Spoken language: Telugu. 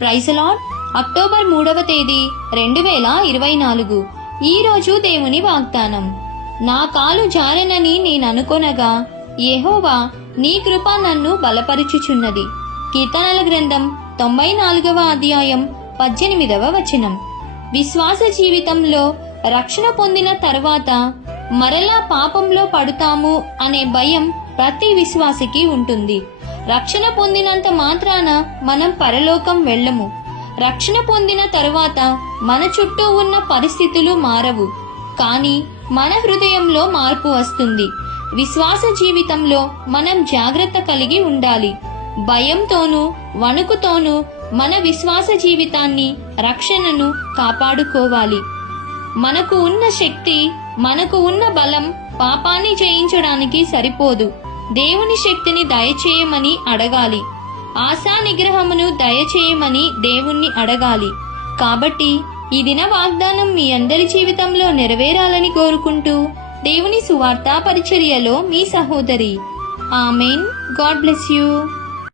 ప్రైసలాన్ అక్టోబర్ మూడవ తేదీ రెండు వేల ఇరవై నాలుగు. ఈ రోజు దేవుని వాగ్దానం. నా కాలు జారనని నేననుకొనగా యెహోవా నీ కృప నన్ను బలపరుచుచున్నది. కీర్తనల గ్రంథం తొంభై నాలుగవ అధ్యాయం పద్దెనిమిదవ వచనం. విశ్వాస జీవితంలో రక్షణ పొందిన తర్వాత మరలా పాపంలో పడుతాము అనే భయం ప్రతి విశ్వాసికి ఉంటుంది. రక్షణ పొందినంత మాత్రాన మనం పరలోకం వెళ్ళము. రక్షణ పొందిన తరువాత మన చుట్టూ ఉన్న పరిస్థితులు మారవు. కానీ మన హృదయంలో మార్పు వస్తుంది. విశ్వాస జీవితంలో మనం జాగ్రత్త కలిగి ఉండాలి. భయంతోనూ వణుకుతోనూ మన విశ్వాస జీవితాన్ని రక్షణను కాపాడుకోవాలి. మనకు ఉన్న శక్తి మనకు ఉన్న బలం పాపాన్ని జయించడానికి సరిపోదు. దేవుని శక్తిని దయచేయమని అడగాలి. ఆశా నిగ్రహమును దయచేయమని దేవుణ్ణి అడగాలి. కాబట్టి ఈ దిన వాగ్దానం మీ అందరి జీవితంలో నెరవేరాలని కోరుకుంటూ దేవుని సువార్తా పరిచర్యలో మీ సహోదరి. ఆమెన్. God bless you.